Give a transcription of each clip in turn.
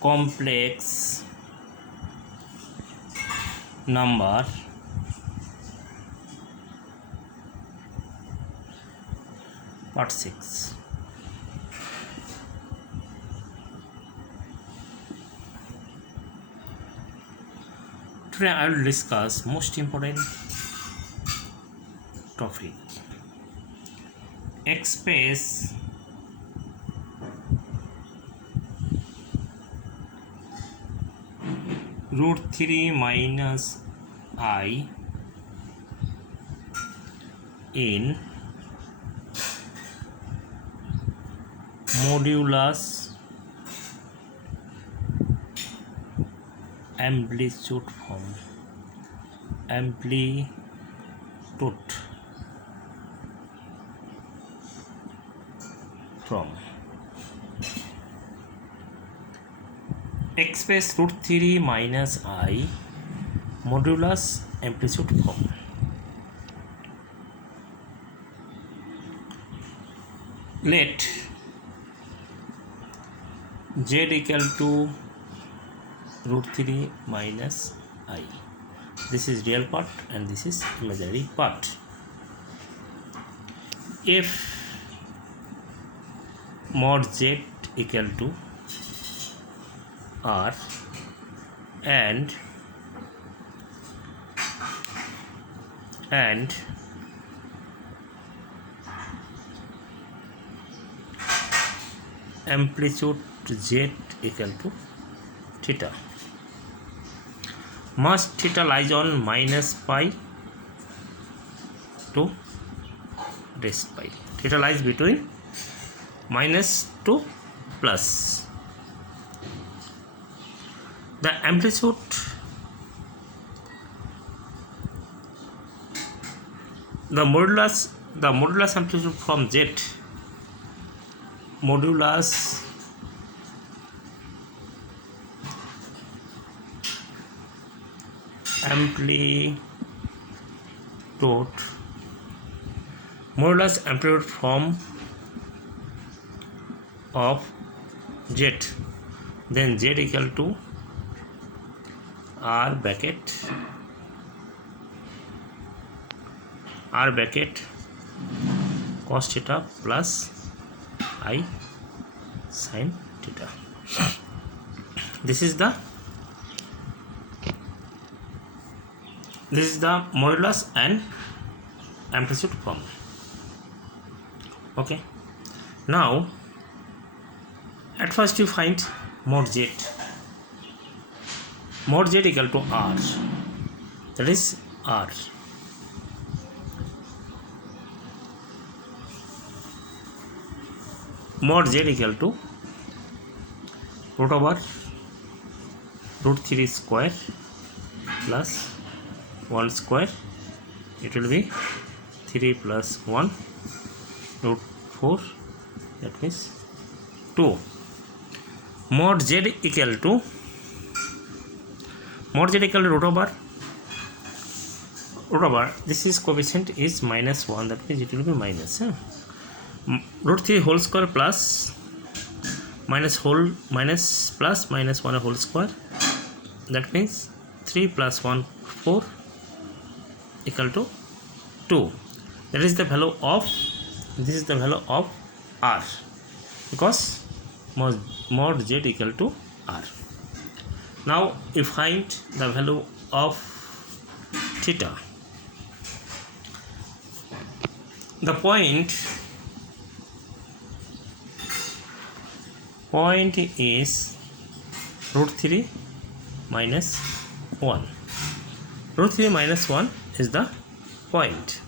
complex number part 6. Today I will discuss most important topic. Express root 3 minus I in modulus amplitude form. Express root 3 minus I modulus amplitude form. Let z equal to root 3 minus I. This is real part and this is imaginary part. If mod z equal to R and amplitude z equal to theta, mass theta lies on minus pi to rest pi. Theta lies between minus to plus. The amplitude the modulus amplitude from z, modulus amplitude from of z, then z equal to r bracket cos theta plus I sin theta. This is the modulus and amplitude form. Okay, now at first you find mod z equal to r, that is r. Mod z equal to root over root 3 square plus 1 square. It will be 3 plus 1 root 4, that means 2. Mod z equal to root over this is coefficient is minus 1, that means it will be minus root 3 whole square plus minus plus minus 1 whole square, that means 3 plus 1 4 equal to 2. That is the value of r, because mod z equal to r. Now you find the value of theta. The point is root 3 minus 1. Root 3 minus 1 is the point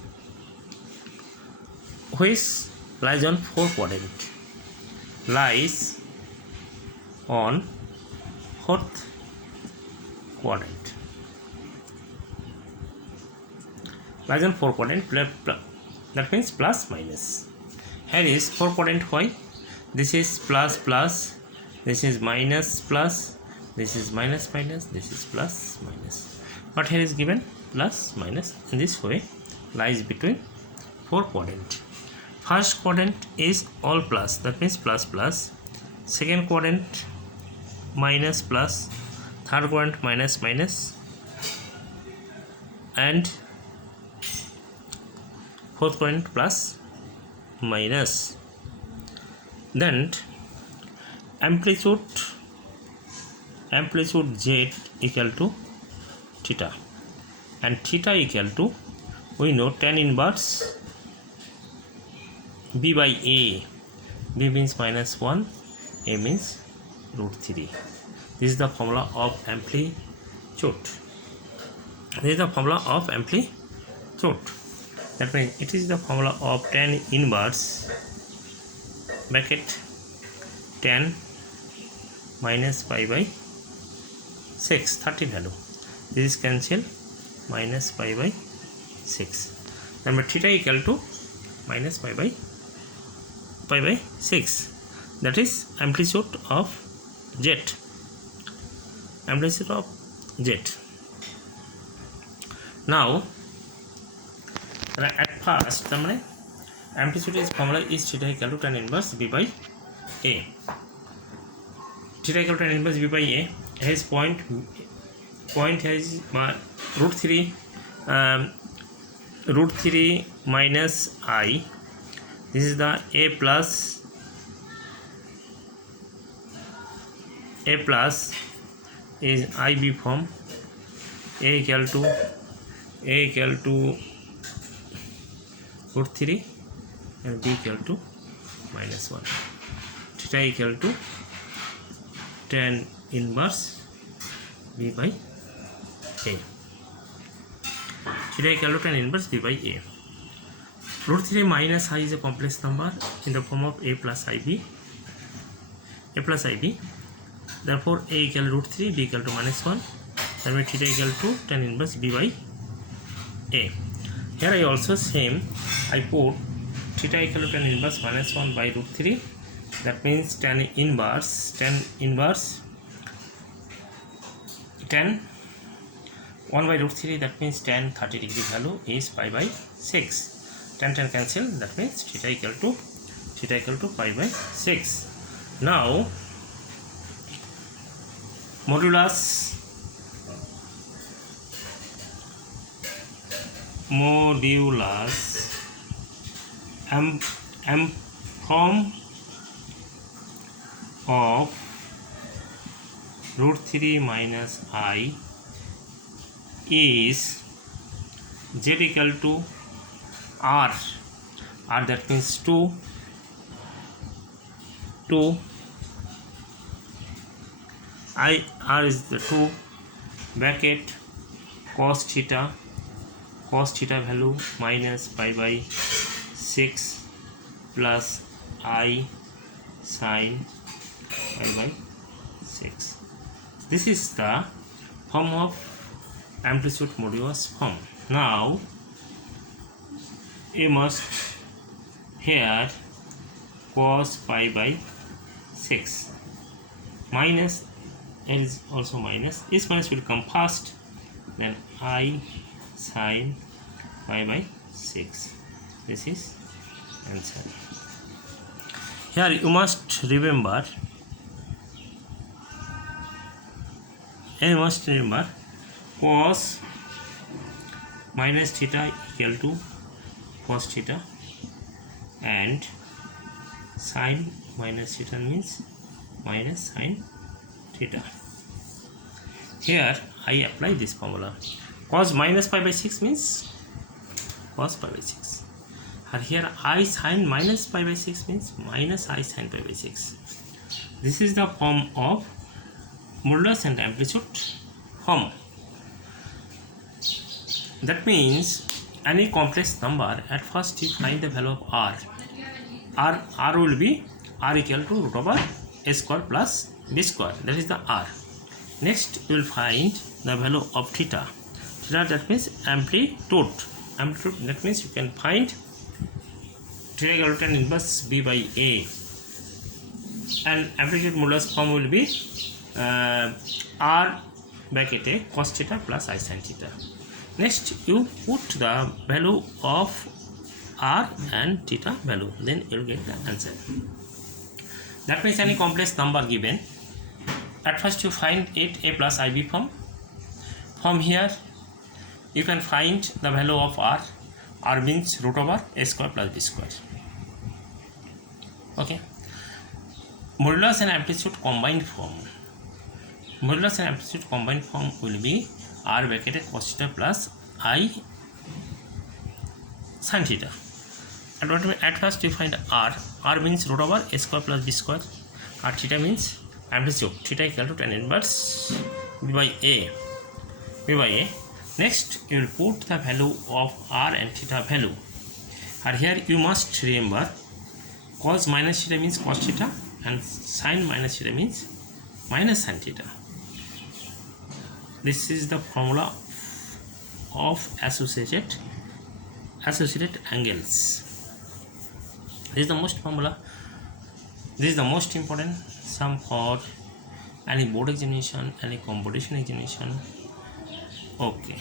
which lies on 4 quadrant. Lies on 4th quadrant. Lies on 4 quadrant. That means plus minus. Here is 4 quadrant. Why? This is plus plus, this is minus plus, this is minus minus, this is plus minus. But here is given plus minus. In this way lies between 4 quadrant. First quadrant is all plus, that means plus plus. Second quadrant minus plus, third quadrant minus minus, and fourth quadrant plus minus. Then amplitude z equal to theta, and theta equal to, we know, tan inverse b by a. B means minus 1, a means root 3. This is the formula of amplitude. This is the formula of amplitude. That means it is the formula of tan inverse bracket tan minus pi by 6, 30 value. This is cancel, minus pi by 6. Number theta equal to minus pi by 6. That is amplitude of z. Amplitude of z. Now, at first, amplitude is formula is theta equal to tan inverse b by a. Theta equal to tan inverse b by a has point has root 3 minus I. This is the a plus is IB form. A equal to root 3 and b equal to minus 1. Theta equal to tan inverse b by a. Theta equal to tan inverse b by a. Root 3 minus I is a complex number in the form of a plus ib. Therefore, a equal root 3, b equal to minus 1. Therefore, theta equal to tan inverse b by a. Here I also same, I put theta equal to tan inverse minus 1 by root 3. That means tan 1 by root 3, that means tan 30 degree value is pi by 6. Tan cancel, that means theta equal to pi by 6. Now modulus form of root 3 minus I is z equal to r, that means 2 r is the 2 bracket cos theta value minus pi by 6 plus I sin pi by 6. This is the form of amplitude modulus form. Now you must here cos pi by 6 minus, L is also minus, this minus will come first, then I sin pi by 6. This is answer. Here you must remember cos minus theta equal to cos theta, and sin minus theta means minus sin theta. Here I apply this formula. Cos minus pi by 6 means cos pi by 6. And here I sin minus pi by 6 means minus I sin pi by 6. This is the form of modulus and amplitude form. That means any complex number, at first you find the value of r. R will be r equal to root over a square plus b square. That is the r. Next you will find the value of theta. Theta, that means amplitude. That means you can find theta equal to tan inverse b by a. And amplitude modulus form will be r bracket a cos theta plus I sin theta. Next you put the value of r and theta value, then you will get the answer. That means any complex number given, at first you find it a plus ib form. From here you can find the value of r means root over a square plus b square. Okay, modulus and amplitude combined form. Modulus and amplitude combined form will be r bracket cos theta plus I sin theta. At first you find r means root over a square plus b square, r theta means amplitude, theta equal to tan inverse b by a. Next you will put the value of r and theta value, and here you must remember cos minus theta means cos theta and sin minus theta means minus sin theta. This is the formula of associated angles. This is the most formula. This is the most important sum for any board examination, any competition examination. Okay.